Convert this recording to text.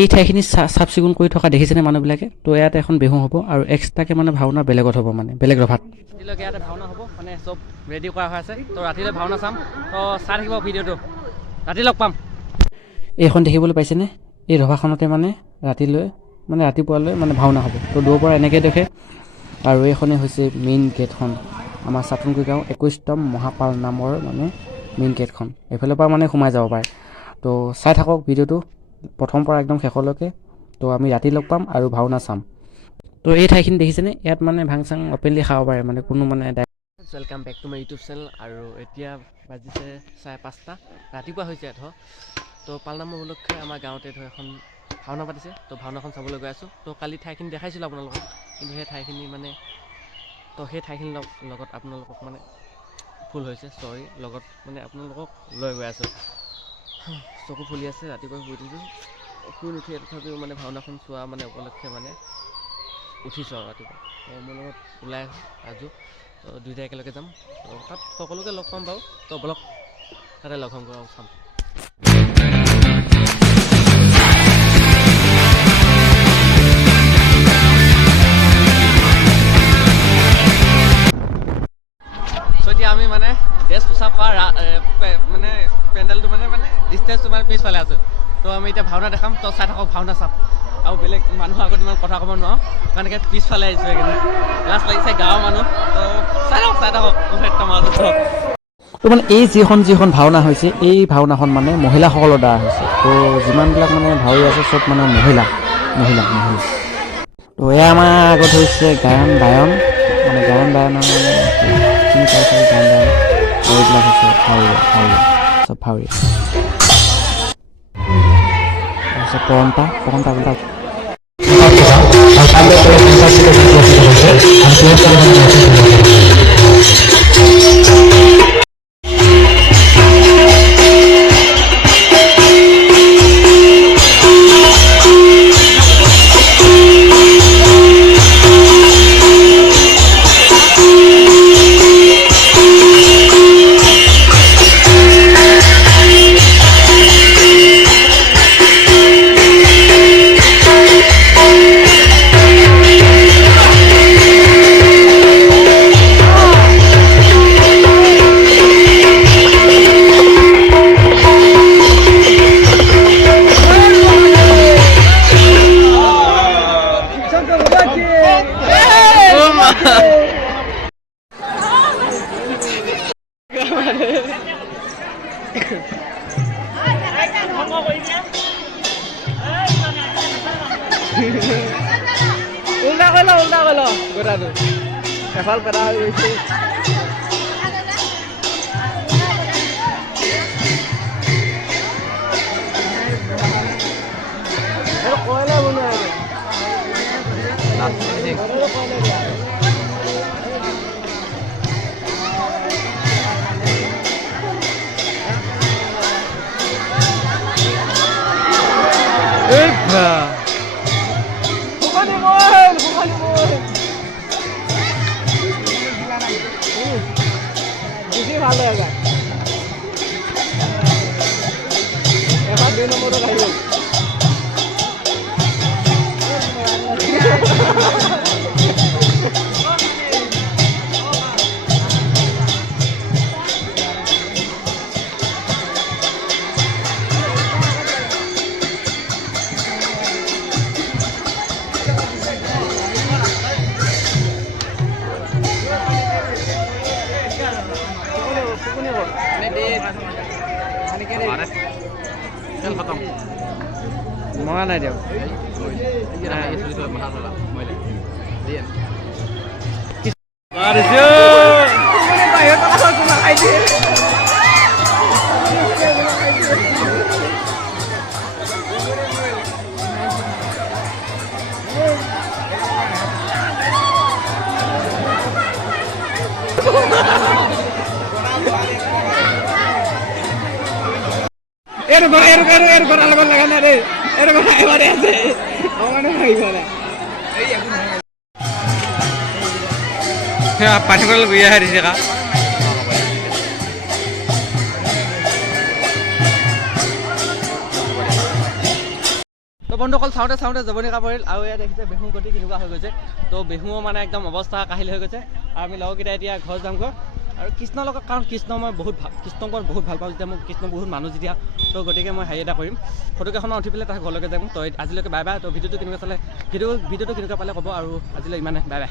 এই ঠাইখিনি চাফ চিকুণ কৰি থকা দেখিছেনে মানুহবিলাকে? তো ইয়াতে এখন বিহু হ'ব আৰু এক্সট্ৰাকৈ মানে ভাওনা বেলেগত হ'ব, মানে বেলেগ ৰভাত। ৰাতিলৈকে ইয়াতে ভাওনা হ'ব, মানে চব ৰেডি কৰা হৈ আছে। তো ৰাতিলৈ ভাওনা চাম, তো চাই থাকিব ভিডিঅ'টো, ৰাতি লগ পাম। এইখন দেখিবলৈ পাইছেনে? এই ৰভাখনতে মানে ৰাতিলৈ, মানে ৰাতিপুৱালৈ মানে ভাওনা হ'ব। তো দূৰৰ পৰা এনেকৈ দেখে। আৰু এইখনেই হৈছে মেইন গেটখন, আমাৰ চাটনগুৰি গাঁও 21তম মহাপাল নামৰ মানে মেইন গেটখন। এইফালৰ পৰা মানে সোমাই যাব পাৰে। তো চাই থাকক ভিডিঅ'টো প্ৰথম পৰা একদম শেষলৈকে। তো আমি ৰাতি লগ পাম আৰু ভাওনা চাম। তো এই ঠাইখিনি দেখিছেনে? ইয়াত মানে ভাং চাং অপেনলি খাব পাৰে, মানে কোনো মানে welcome back to my YouTube channel. আৰু এতিয়া বাজিছে 5:30 ৰাতিপুৱা হৈছে ইয়াত। তো পালনাম উপলক্ষে আমাৰ গাঁৱতে ধৰ এখন ভাওনা পাতিছে। তো ভাওনাখন চাবলৈ গৈ আছোঁ। তো কালি ঠাইখিনি দেখাইছিলোঁ আপোনালোকক, কিন্তু সেই ঠাইখিনি মানে সেই ঠাইখিনিৰ লগত আপোনালোকক মানে ভুল হৈছে, চৰি, লগত মানে আপোনালোকক লৈ গৈ আছোঁ। চকু ফুলি আছে, ৰাতিপুৱা শুই উঠিছোঁ, শুই নুঠিয়ে তথাপিও মানে ভাওনাখন চোৱা মানে উপলক্ষে মানে উঠিছোঁ আৰু ৰাতিপুৱা। তো মোৰ লগত ওলাই ৰাজু, তো দুয়োটাই একেলগে যাম। তো তাত সকলোকে লগ পাম বাৰু। তো বলক তাতে লগ হ'ম আৰু চাম। এতিয়া আমি মানে ড্ৰেছ পোছাক কৰা মানে পেণ্ডেলটো মানে ষ্টেজটো মানে পিছফালে আছোঁ। তো আমি এতিয়া ভাওনা দেখাম, তো চাই থাকক, ভাওনা চাম। আৰু বেলেগ মানুহৰ আগত ইমান কথা ক'ব নোৱাৰোঁ, কাৰণেকৈ পিছফালে আহিছোঁ সেইকাৰণে। লাজ লাগিছে, গাঁৱৰ মানুহ। তো চাই থাকক মাজত। তো মানে এই যিখন ভাওনা হৈছে, এই ভাওনাখন মানে মহিলাসকলৰ দ্বাৰা হৈছে। তো যিমানবিলাক মানে ভাৱৰী আছে চব মানে মহিলা। তো এয়া আমাৰ আগত হৈছে গায়ন বায়নৰ মানে তিনি চাৰি গায়ন বায়ন, আৰু এইবিলাক হৈছে ভাৱৰীয়া চব ভাৱৰীয়া। তাৰপিছত পৰম্পৰা উল্টা কৰিল কথাটো এফাল পেৰা হৈ গৈছে। কয়লা বনোৱা ভাল হৈ যায়। এবাৰ 2 নম্বৰত আহি গ'ল। মৰা নাই দিয়ক। পানী কল গৈ আহে দিছে কা তো তো বন্ধুসকল চাওঁতে চাওঁতে জৱনিকা পৰিল আৰু ইয়াত দেখিছে বেহু গতি কেনেকুৱা হৈ গৈছে তো বেহুও মানে একদম অৱস্থা কাহিল হৈ গৈছে আৰু আমি লগৰকেইটা এতিয়া ঘৰ যামগৈ আৰু কৃষ্ণৰ লগত কাৰণ কৃষ্ণ মই কৃষ্ণক মই বহুত ভাল পাওঁ যেতিয়া মোক কৃষ্ণ বহুত মানুহ যেতিয়া তো গতিকে মই হেৰি এটা কৰিম ফটোকেইখনত উঠি পেলাই তাৰ ঘৰলৈকে যাম তো আজিলৈকে বাই বাই তো ভিডিঅ'টো কেনেকুৱা চালে ভিডিঅ'টো কেনেকুৱা পালে ক'ব আৰু আজিলৈ ইমানে বাই বাই